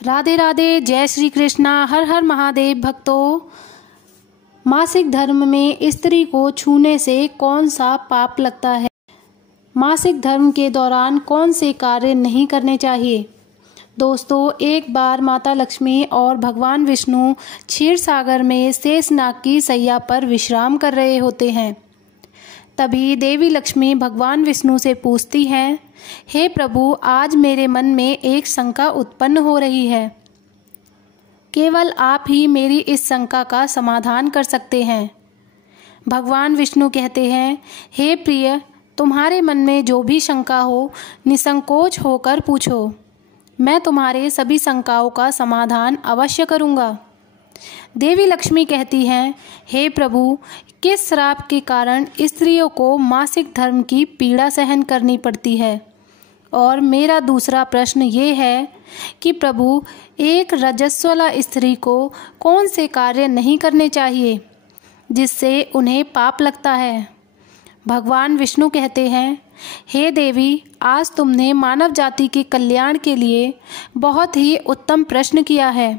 राधे राधे, जय श्री कृष्णा, हर हर महादेव। भक्तों, मासिक धर्म में स्त्री को छूने से कौन सा पाप लगता है? मासिक धर्म के दौरान कौन से कार्य नहीं करने चाहिए? दोस्तों, एक बार माता लक्ष्मी और भगवान विष्णु क्षीर सागर में शेषनाग की सैया पर विश्राम कर रहे होते हैं। तभी देवी लक्ष्मी भगवान विष्णु से पूछती हैं, हे प्रभु, आज मेरे मन में एक शंका उत्पन्न हो रही है। केवल आप ही मेरी इस शंका का समाधान कर सकते हैं। भगवान विष्णु कहते हैं, हे प्रिय, तुम्हारे मन में जो भी शंका हो निसंकोच होकर पूछो। मैं तुम्हारे सभी शंकाओं का समाधान अवश्य करूँगा। देवी लक्ष्मी कहती हैं, हे प्रभु, किस श्राप के कारण स्त्रियों को मासिक धर्म की पीड़ा सहन करनी पड़ती है? और मेरा दूसरा प्रश्न ये है कि प्रभु, एक रजस्वला स्त्री को कौन से कार्य नहीं करने चाहिए जिससे उन्हें पाप लगता है? भगवान विष्णु कहते हैं, हे देवी, आज तुमने मानव जाति के कल्याण के लिए बहुत ही उत्तम प्रश्न किया है।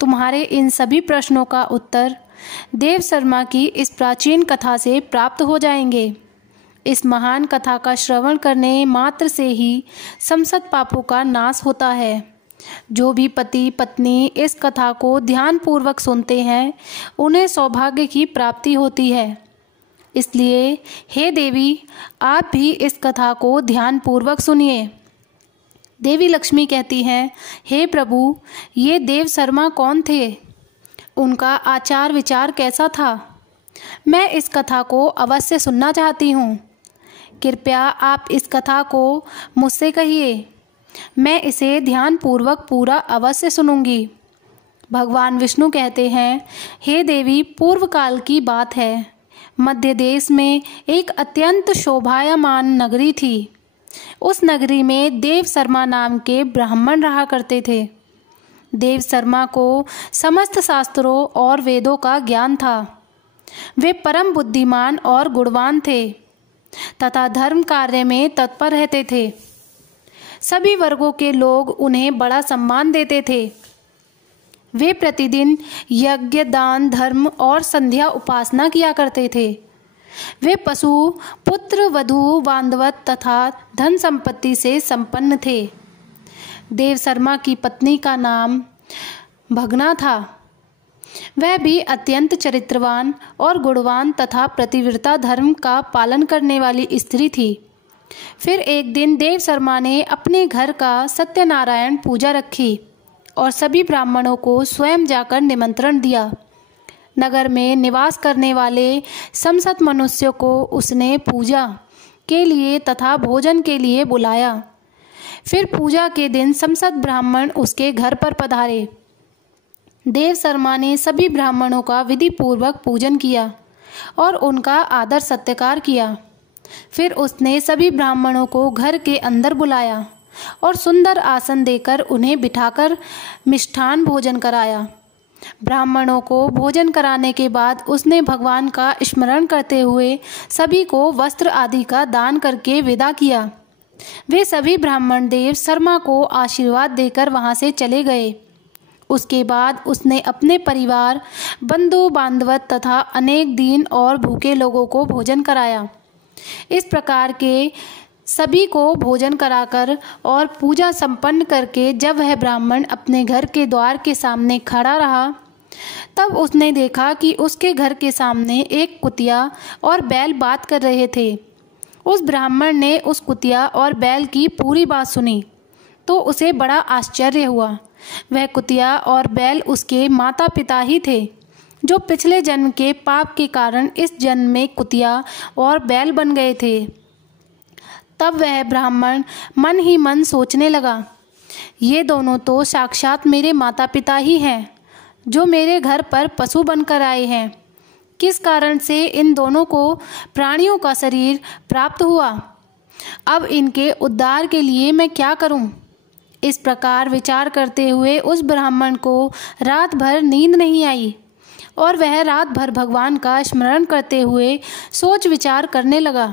तुम्हारे इन सभी प्रश्नों का उत्तर देव शर्मा की इस प्राचीन कथा से प्राप्त हो जाएंगे। इस महान कथा का श्रवण करने मात्र से ही समस्त पापों का नाश होता है। जो भी पति पत्नी इस कथा को ध्यानपूर्वक सुनते हैं, उन्हें सौभाग्य की प्राप्ति होती है। इसलिए हे देवी, आप भी इस कथा को ध्यानपूर्वक सुनिए। देवी लक्ष्मी कहती हैं, हे प्रभु, ये देव शर्मा कौन थे? उनका आचार विचार कैसा था? मैं इस कथा को अवश्य सुनना चाहती हूँ। कृपया आप इस कथा को मुझसे कहिए, मैं इसे ध्यानपूर्वक पूरा अवश्य सुनूंगी। भगवान विष्णु कहते हैं, हे देवी, पूर्व काल की बात है। मध्य देश में एक अत्यंत शोभायमान नगरी थी। उस नगरी में देव शर्मा नाम के ब्राह्मण रहा करते थे। देव शर्मा को समस्त शास्त्रों और वेदों का ज्ञान था। वे परम बुद्धिमान और गुणवान थे तथा धर्म कार्य में तत्पर रहते थे। सभी वर्गों के लोग उन्हें बड़ा सम्मान देते थे। वे प्रतिदिन यज्ञ, दान, धर्म और संध्या उपासना किया करते थे। वे पशु, पुत्र, वधू, बांधवत तथा धन संपत्ति से संपन्न थे। देव शर्मा की पत्नी का नाम भगना था। वह भी अत्यंत चरित्रवान और गुणवान तथा प्रतिव्रता धर्म का पालन करने वाली स्त्री थी। फिर एक दिन देव शर्मा ने अपने घर का सत्यनारायण पूजा रखी और सभी ब्राह्मणों को स्वयं जाकर निमंत्रण दिया। नगर में निवास करने वाले समस्त मनुष्यों को उसने पूजा के लिए तथा भोजन के लिए बुलाया। फिर पूजा के दिन समस्त ब्राह्मण उसके घर पर पधारे। देव शर्मा ने सभी ब्राह्मणों का विधि पूर्वक पूजन किया और उनका आदर सत्कार किया। फिर उसने सभी ब्राह्मणों को घर के अंदर बुलाया और सुंदर आसन देकर उन्हें बिठाकर मिष्ठान भोजन कराया। ब्राह्मणों को भोजन कराने के बाद उसने भगवान का स्मरण करते हुए सभी को वस्त्र आदि का दान करके विदा किया। वे सभी ब्राह्मण देव शर्मा को आशीर्वाद देकर वहां से चले गए। उसके बाद उसने अपने परिवार, बंधु बांधवत तथा अनेक दीन और भूखे लोगों को भोजन कराया। इस प्रकार के सभी को भोजन कराकर और पूजा संपन्न करके जब वह ब्राह्मण अपने घर के द्वार के सामने खड़ा रहा, तब उसने देखा कि उसके घर के सामने एक कुतिया और बैल बात कर रहे थे। उस ब्राह्मण ने उस कुतिया और बैल की पूरी बात सुनी तो उसे बड़ा आश्चर्य हुआ। वह कुतिया और बैल उसके माता पिता ही थे, जो पिछले जन्म के पाप के कारण इस जन्म में कुतिया और बैल बन गए थे। तब वह ब्राह्मण मन ही मन सोचने लगा, ये दोनों तो साक्षात मेरे माता पिता ही हैं, जो मेरे घर पर पशु बनकर आए हैं। किस कारण से इन दोनों को प्राणियों का शरीर प्राप्त हुआ? अब इनके उद्धार के लिए मैं क्या करूं? इस प्रकार विचार करते हुए उस ब्राह्मण को रात भर नींद नहीं आई और वह रात भर भगवान का स्मरण करते हुए सोच विचार करने लगा।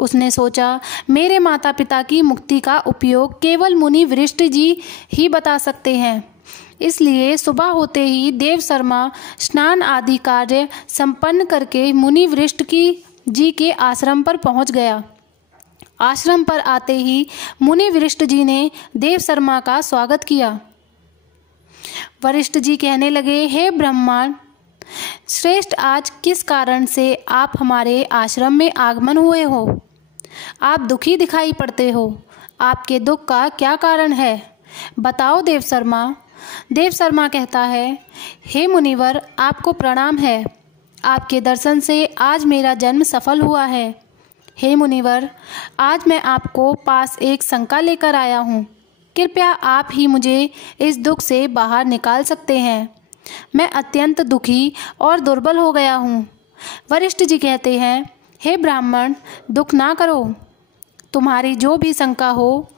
उसने सोचा, मेरे माता पिता की मुक्ति का उपयोग केवल मुनि वशिष्ठ जी ही बता सकते हैं। इसलिए सुबह होते ही देव शर्मा स्नान आदि कार्य संपन्न करके मुनि वशिष्ठ जी के आश्रम पर पहुंच गया। आश्रम पर आते ही मुनि वशिष्ठ जी ने देव शर्मा का स्वागत किया। वशिष्ठ जी कहने लगे, हे ब्राह्मण श्रेष्ठ, आज किस कारण से आप हमारे आश्रम में आगमन हुए हो? आप दुखी दिखाई पड़ते हो। आपके दुख का क्या कारण है? बताओ देव शर्मा। देव शर्मा कहता है, हे मुनिवर, आपको प्रणाम है। आपके दर्शन से आज मेरा जन्म सफल हुआ है। हे मुनिवर, आज मैं आपको पास एक शंका लेकर आया हूँ। कृपया आप ही मुझे इस दुख से बाहर निकाल सकते हैं। मैं अत्यंत दुखी और दुर्बल हो गया हूँ। वशिष्ठ जी कहते हैं, हे ब्राह्मण, दुख ना करो। तुम्हारी जो भी शंका हो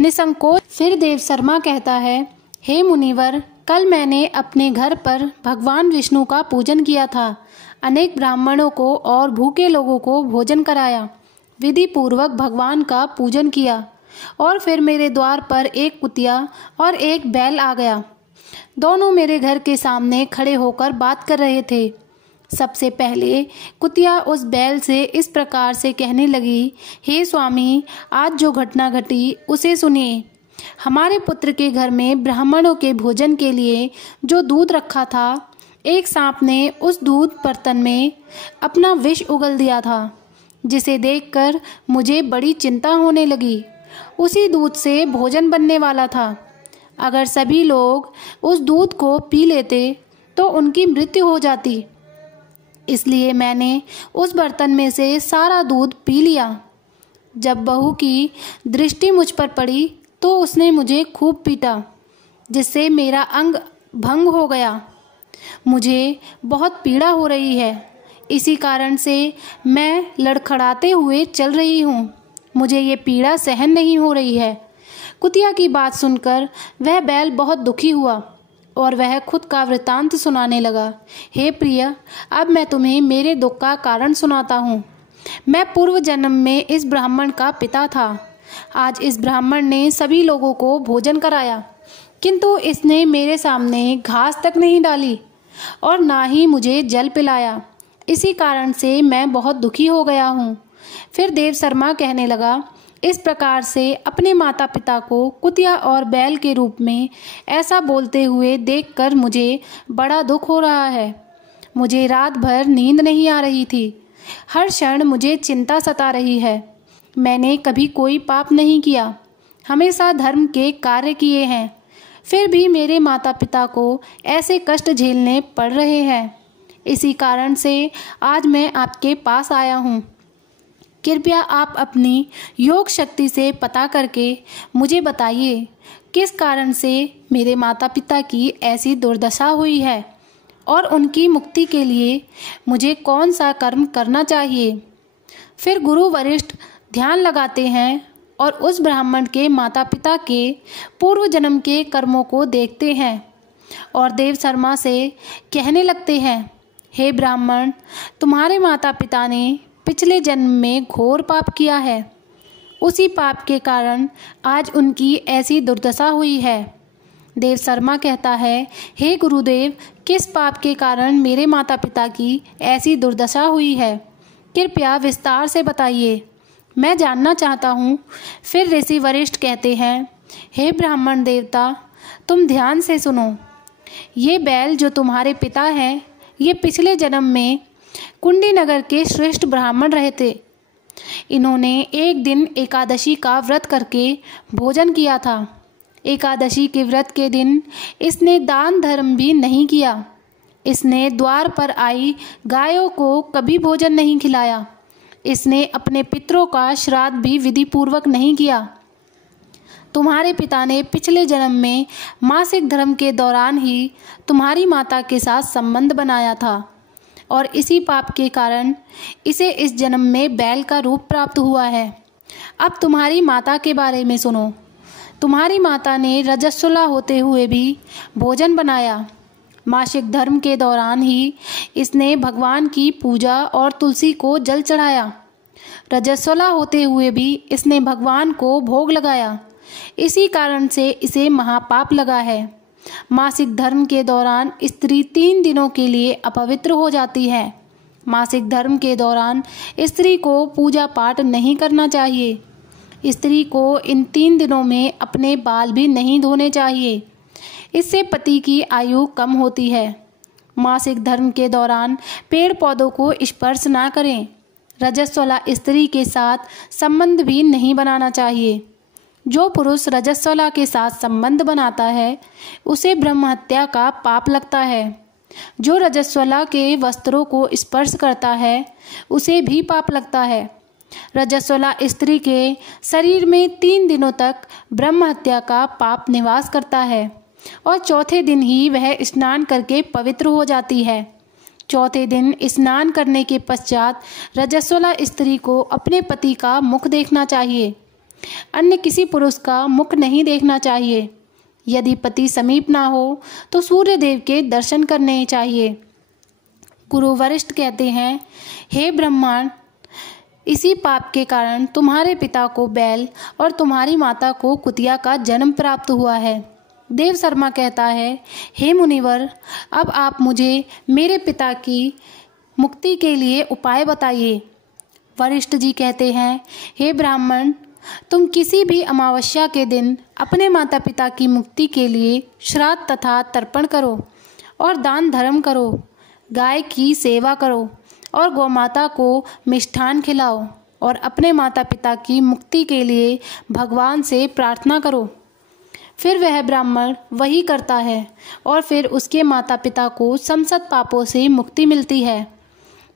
निसंकोच। फिर देव शर्मा कहता है, हे मुनिवर, कल मैंने अपने घर पर भगवान विष्णु का पूजन किया था। अनेक ब्राह्मणों को और भूखे लोगों को भोजन कराया। विधि पूर्वक भगवान का पूजन किया और फिर मेरे द्वार पर एक कुतिया और एक बैल आ गया। दोनों मेरे घर के सामने खड़े होकर बात कर रहे थे। सबसे पहले कुतिया उस बैल से इस प्रकार से कहने लगी, हे स्वामी, आज जो घटना घटी उसे सुनिए। हमारे पुत्र के घर में ब्राह्मणों के भोजन के लिए जो दूध रखा था, एक सांप ने उस दूध बर्तन में अपना विष उगल दिया था, जिसे देखकर मुझे बड़ी चिंता होने लगी। उसी दूध से भोजन बनने वाला था। अगर सभी लोग उस दूध को पी लेते तो उनकी मृत्यु हो जाती। इसलिए मैंने उस बर्तन में से सारा दूध पी लिया। जब बहू की दृष्टि मुझ पर पड़ी तो उसने मुझे खूब पीटा, जिससे मेरा अंग भंग हो गया। मुझे बहुत पीड़ा हो रही है। इसी कारण से मैं लड़खड़ाते हुए चल रही हूँ। मुझे ये पीड़ा सहन नहीं हो रही है। कुतिया की बात सुनकर वह बैल बहुत दुखी हुआ और वह खुद का वृत्तांत सुनाने लगा। हे प्रिय, अब मैं तुम्हें मेरे दुख का कारण सुनाता हूँ। मैं पूर्व जन्म में इस ब्राह्मण का पिता था। आज इस ब्राह्मण ने सभी लोगों को भोजन कराया, किंतु इसने मेरे सामने घास तक नहीं डाली और ना ही मुझे जल पिलाया। इसी कारण से मैं बहुत दुखी हो गया हूँ। फिर देव शर्मा कहने लगा, इस प्रकार से अपने माता पिता को कुतिया और बैल के रूप में ऐसा बोलते हुए देखकर मुझे बड़ा दुख हो रहा है। मुझे रात भर नींद नहीं आ रही थी। हर क्षण मुझे चिंता सता रही है। मैंने कभी कोई पाप नहीं किया, हमेशा धर्म के कार्य किए हैं, फिर भी मेरे माता पिता को ऐसे कष्ट झेलने पड़ रहे हैं। इसी कारण से आज मैं आपके पास आया हूँ। कृपया आप अपनी योग शक्ति से पता करके मुझे बताइए, किस कारण से मेरे माता पिता की ऐसी दुर्दशा हुई है और उनकी मुक्ति के लिए मुझे कौन सा कर्म करना चाहिए। फिर गुरु वशिष्ठ ध्यान लगाते हैं और उस ब्राह्मण के माता पिता के पूर्व जन्म के कर्मों को देखते हैं और देव शर्मा से कहने लगते हैं, हे ब्राह्मण, तुम्हारे माता पिता ने पिछले जन्म में घोर पाप किया है। उसी पाप के कारण आज उनकी ऐसी दुर्दशा हुई है। देव शर्मा कहता है, हे गुरुदेव, किस पाप के कारण मेरे माता पिता की ऐसी दुर्दशा हुई है? कृपया विस्तार से बताइए, मैं जानना चाहता हूँ। फिर ऋषि वशिष्ठ कहते हैं, हे ब्राह्मण देवता, तुम ध्यान से सुनो। ये बैल जो तुम्हारे पिता हैं, ये पिछले जन्म में कुंडी नगर के श्रेष्ठ ब्राह्मण रहे थे। इन्होंने एक दिन एकादशी का व्रत करके भोजन किया था। एकादशी के व्रत के दिन इसने दान धर्म भी नहीं किया। इसने द्वार पर आई गायों को कभी भोजन नहीं खिलाया। इसने अपने पितरों का श्राद्ध भी विधि पूर्वक नहीं किया। तुम्हारे पिता ने पिछले जन्म में मासिक धर्म के दौरान ही तुम्हारी माता के साथ संबंध बनाया था और इसी पाप के कारण इसे इस जन्म में बैल का रूप प्राप्त हुआ है। अब तुम्हारी माता के बारे में सुनो। तुम्हारी माता ने रजस्वला होते हुए भी भोजन बनाया। मासिक धर्म के दौरान ही इसने भगवान की पूजा और तुलसी को जल चढ़ाया। रजस्वला होते हुए भी इसने भगवान को भोग लगाया, इसी कारण से इसे महापाप लगा है। मासिक धर्म के दौरान स्त्री 3 दिनों के लिए अपवित्र हो जाती है। मासिक धर्म के दौरान स्त्री को पूजा पाठ नहीं करना चाहिए। स्त्री को इन 3 दिनों में अपने बाल भी नहीं धोने चाहिए, इससे पति की आयु कम होती है। मासिक धर्म के दौरान पेड़ पौधों को स्पर्श ना करें। रजस्वला स्त्री के साथ संबंध भी नहीं बनाना चाहिए। जो पुरुष रजस्वला के साथ संबंध बनाता है उसे ब्रह्म हत्या का पाप लगता है। जो रजस्वला के वस्त्रों को स्पर्श करता है उसे भी पाप लगता है। रजस्वला स्त्री के शरीर में 3 दिनों तक ब्रह्म हत्या का पाप निवास करता है और चौथे दिन ही वह स्नान करके पवित्र हो जाती है। चौथे दिन स्नान करने के पश्चात रजस्वला स्त्री को अपने पति का मुख देखना चाहिए, अन्य किसी पुरुष का मुख नहीं देखना चाहिए। यदि पति समीप ना हो तो सूर्य देव के दर्शन करने चाहिए। गुरु वरिष्ठ कहते हैं, हे ब्रह्मांड, इसी पाप के कारण तुम्हारे पिता को बैल और तुम्हारी माता को कुतिया का जन्म प्राप्त हुआ है। देव शर्मा कहता है, हे मुनिवर, अब आप मुझे मेरे पिता की मुक्ति के लिए उपाय बताइए। वरिष्ठ जी कहते हैं, हे ब्राह्मण, तुम किसी भी अमावस्या के दिन अपने माता पिता की मुक्ति के लिए श्राद्ध तथा तर्पण करो और दान धर्म करो, गाय की सेवा करो और गौमाता को मिष्ठान खिलाओ और अपने माता पिता की मुक्ति के लिए भगवान से प्रार्थना करो। फिर वह ब्राह्मण वही करता है और फिर उसके माता पिता को समस्त पापों से मुक्ति मिलती है।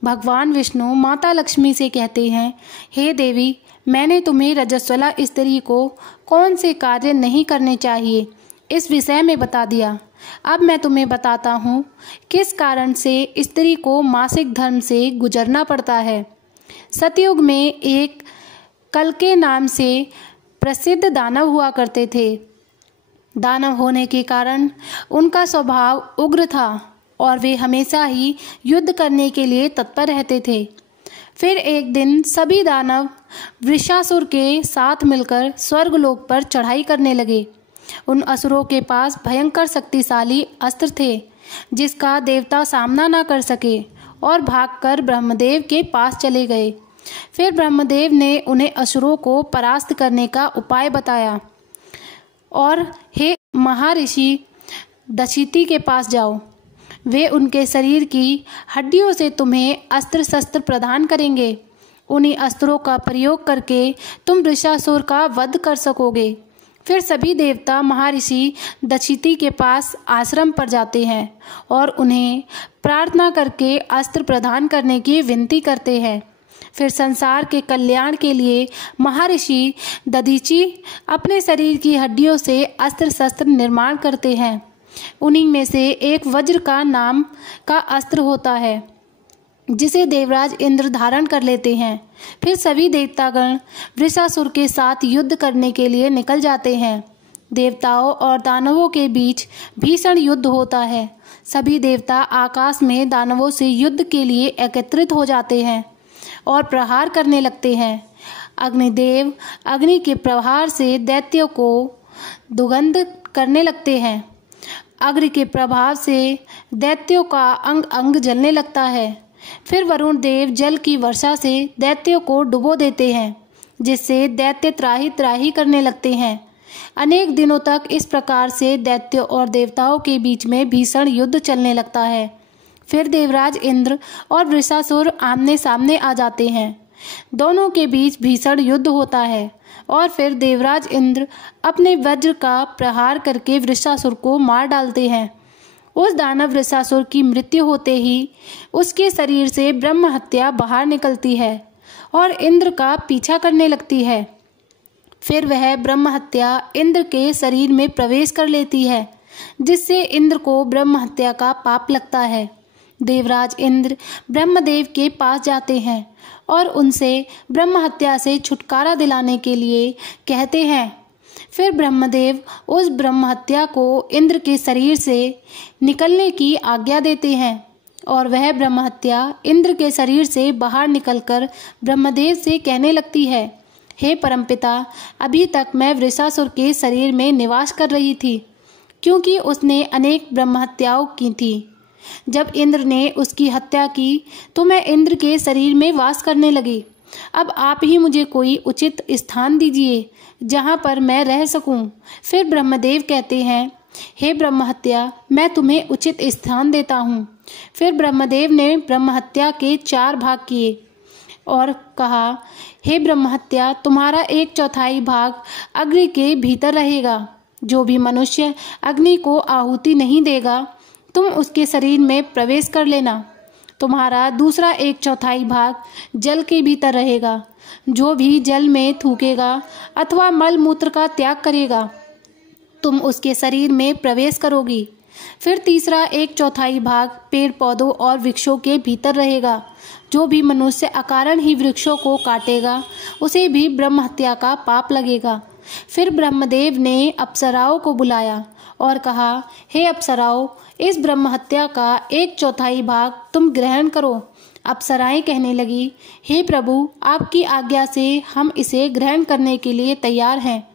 भगवान विष्णु माता लक्ष्मी से कहते हैं, हे देवी, मैंने तुम्हें रजस्वला स्त्री को कौन से कार्य नहीं करने चाहिए इस विषय में बता दिया। अब मैं तुम्हें बताता हूँ किस कारण से स्त्री को मासिक धर्म से गुजरना पड़ता है। सतयुग में एक कल के नाम से प्रसिद्ध दानव हुआ करते थे। दानव होने के कारण उनका स्वभाव उग्र था और वे हमेशा ही युद्ध करने के लिए तत्पर रहते थे। फिर एक दिन सभी दानव वृषासुर के साथ मिलकर स्वर्गलोक पर चढ़ाई करने लगे। उन असुरों के पास भयंकर शक्तिशाली अस्त्र थे जिसका देवता सामना न कर सके और भागकर ब्रह्मदेव के पास चले गए। फिर ब्रह्मदेव ने उन्हें असुरों को परास्त करने का उपाय बताया और हे महर्षि दशीति के पास जाओ, वे उनके शरीर की हड्डियों से तुम्हें अस्त्र शस्त्र प्रदान करेंगे। उन्हीं अस्त्रों का प्रयोग करके तुम वृषासुर का वध कर सकोगे। फिर सभी देवता महर्षि दशीति के पास आश्रम पर जाते हैं और उन्हें प्रार्थना करके अस्त्र प्रदान करने की विनती करते हैं। फिर संसार के कल्याण के लिए महर्षि दधीचि अपने शरीर की हड्डियों से अस्त्र शस्त्र निर्माण करते हैं। उन्हीं में से एक वज्र का नाम का अस्त्र होता है जिसे देवराज इंद्र धारण कर लेते हैं। फिर सभी देवतागण वृषासुर के साथ युद्ध करने के लिए निकल जाते हैं। देवताओं और दानवों के बीच भीषण युद्ध होता है। सभी देवता आकाश में दानवों से युद्ध के लिए एकत्रित हो जाते हैं और प्रहार करने लगते हैं। अग्निदेव अग्नि के प्रहार से दैत्यों को दुर्गंध करने लगते हैं। अग्नि के प्रभाव से दैत्यों का अंग अंग जलने लगता है। फिर वरुण देव जल की वर्षा से दैत्यों को डुबो देते हैं जिससे दैत्य त्राही त्राही करने लगते हैं। अनेक दिनों तक इस प्रकार से दैत्यों और देवताओं के बीच में भीषण युद्ध चलने लगता है। फिर देवराज इंद्र और वृषासुर आमने सामने आ जाते हैं। दोनों के बीच भीषण युद्ध होता है और फिर देवराज इंद्र अपने वज्र का प्रहार करके वृषासुर को मार डालते हैं। उस दानव वृषासुर की मृत्यु होते ही उसके शरीर से ब्रह्म हत्या बाहर निकलती है और इंद्र का पीछा करने लगती है। फिर वह ब्रह्म हत्या इंद्र के शरीर में प्रवेश कर लेती है जिससे इंद्र को ब्रह्म हत्या का पाप लगता है। देवराज इंद्र ब्रह्मदेव के पास जाते हैं और उनसे ब्रह्म हत्या से छुटकारा दिलाने के लिए कहते हैं। फिर ब्रह्मदेव उस ब्रह्म हत्या को इंद्र के शरीर से निकलने की आज्ञा देते हैं और वह ब्रह्महत्या इंद्र के शरीर से बाहर निकलकर ब्रह्मदेव से कहने लगती है, हे परमपिता, अभी तक मैं वृषासुर के शरीर में निवास कर रही थी, क्योंकि उसने अनेक ब्रह्महत्याओं की थी। जब इंद्र ने उसकी हत्या की तो मैं इंद्र के शरीर में वास करने लगी। अब आप ही मुझे कोई उचित स्थान दीजिए जहाँ पर मैं रह सकूं। फिर ब्रह्मदेव कहते हैं, हे ब्रह्महत्या, मैं तुम्हें उचित स्थान देता हूँ। फिर ब्रह्मदेव ने ब्रह्महत्या के 4 भाग किए और कहा, हे ब्रह्महत्या, तुम्हारा 1/4 भाग अग्नि के भीतर रहेगा। जो भी मनुष्य अग्नि को आहुति नहीं देगा, तुम उसके शरीर में प्रवेश कर लेना। तुम्हारा दूसरा 1/4 भाग जल के भीतर रहेगा। जो भी जल में थूकेगा अथवा मल मूत्र का त्याग करेगा, तुम उसके शरीर में प्रवेश करोगी। फिर तीसरा 1/4 भाग पेड़ पौधों और वृक्षों के भीतर रहेगा। जो भी मनुष्य अकारण ही वृक्षों को काटेगा, उसे भी ब्रह्महत्या का पाप लगेगा। फिर ब्रह्मदेव ने अप्सराओं को बुलाया और कहा, हे अप्सराओं, इस ब्रह्महत्या का 1/4 भाग तुम ग्रहण करो। अप्सराएं कहने लगी, हे प्रभु, आपकी आज्ञा से हम इसे ग्रहण करने के लिए तैयार हैं,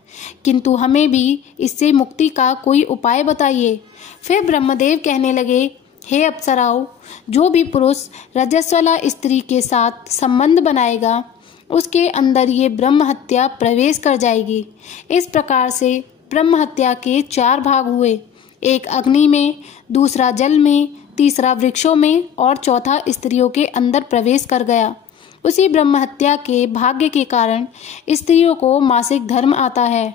किंतु हमें भी इससे मुक्ति का कोई उपाय बताइए। फिर ब्रह्मदेव कहने लगे, हे अप्सराओं, जो भी पुरुष रजस्वला स्त्री के साथ संबंध बनाएगा, उसके अंदर ये ब्रह्महत्या प्रवेश कर जाएगी। इस प्रकार से ब्रह्महत्या के 4 भाग हुए, एक अग्नि में, दूसरा जल में, तीसरा वृक्षों में और चौथा स्त्रियों के अंदर प्रवेश कर गया। उसी ब्रह्महत्या के भाग्य के कारण स्त्रियों को मासिक धर्म आता है।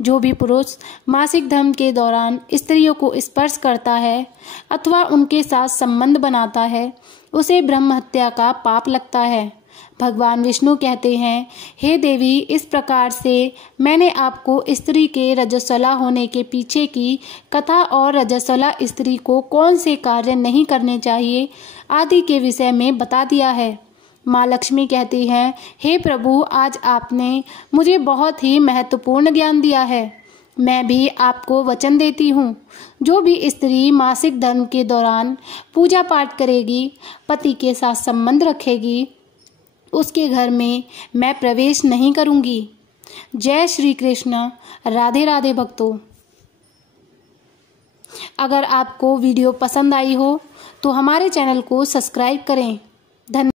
जो भी पुरुष मासिक धर्म के दौरान स्त्रियों को स्पर्श करता है अथवा उनके साथ संबंध बनाता है, उसे ब्रह्महत्या का पाप लगता है। भगवान विष्णु कहते हैं, हे देवी, इस प्रकार से मैंने आपको स्त्री के रजस्वला होने के पीछे की कथा और रजस्वला स्त्री को कौन से कार्य नहीं करने चाहिए आदि के विषय में बता दिया है। माँ लक्ष्मी कहती हैं, हे प्रभु, आज आपने मुझे बहुत ही महत्वपूर्ण ज्ञान दिया है। मैं भी आपको वचन देती हूँ, जो भी स्त्री मासिक धर्म के दौरान पूजा पाठ करेगी, पति के साथ संबंध रखेगी, उसके घर में मैं प्रवेश नहीं करूँगी। जय श्री कृष्ण। राधे राधे भक्तों। अगर आपको वीडियो पसंद आई हो तो हमारे चैनल को सब्सक्राइब करें। धन्यवाद।